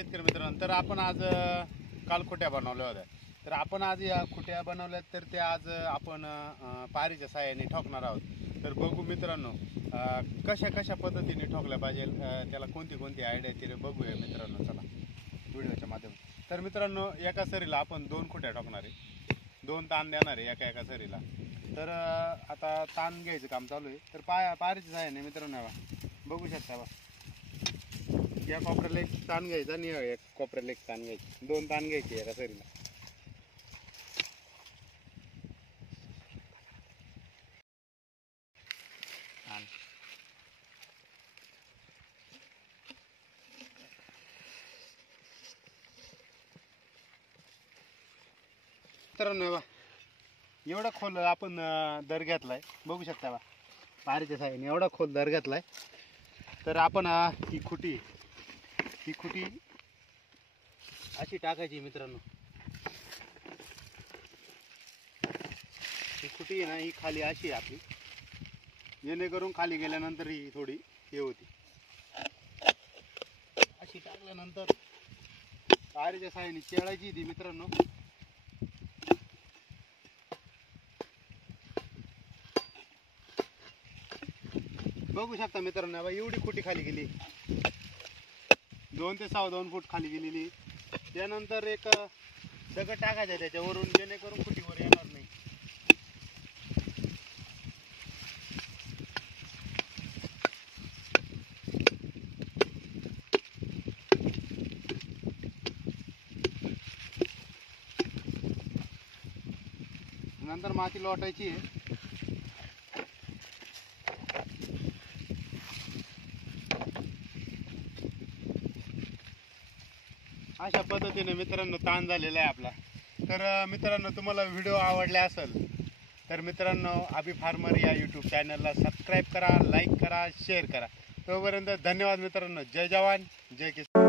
शेतकरी मित्रांनो, तर आपण आज काल खुट्या बनवल्या होत्या. तर आपण आज या खुट्या बनवल्या, तर त्या आज आपण पारीच्या साहाय्याने ठोकणार आहोत. तर बघू मित्रांनो, कशा कशा पद्धतीने ठोकल्या पाहिजे, त्याला कोणती कोणती आयडिया ते बघूया मित्रांनो. चला व्हिडिओच्या माध्यमातून. तर मित्रांनो, एका सरीला आपण 2 खुट्या ठोकणार आहे, 2 ताण देणार आहे एका सरीला. तर आता ताण घ्यायचं काम चालू आहे. तर पारीच्या साहाय्याने मित्रांनो बघू शकता बा, या कोपऱ्याला एक ताण घ्यायचा आणि एक कोपऱ्याला एक ताण घ्यायची, 2 ताण घ्यायचे एका सरीला. मित्रांनो बा, एवढा खोल आपण दर घेतलाय, बघू शकता बा, पारीच्या साहाय्याने एवढा खोल दर घेतलाय. तर आपण ही खुटी अशी टाकायची मित्रांनो. ही खुटी आहे ना, ही खाली अशी आहे आपली, जेणेकरून खाली गेल्यानंतर ही थोडी हे होती. अशी टाकल्यानंतर पारीच्या साहाय्याने चेळायची ती मित्रांनो. बघू शकता मित्रांनो, एवढी खुटी खाली गेली, 2 ते 2.25 फूट खाली गेलेली. त्यानंतर एक दगड टाकायचा त्याच्यावरून, जेणेकरून खुटीवर येणार नाही. नंतर माती लोटायची आहे. अशा पद्धतीने मित्रांनो ताण झालेला आहे आपला. तर मित्रांनो, तुम्हाला व्हिडिओ आवडला असेल तर मित्रांनो, अभि फार्मर या यूट्यूब चॅनलला सबस्क्राईब करा, लाईक करा, शेअर करा. तोपर्यंत धन्यवाद मित्रांनो. जय जवान जय किसान.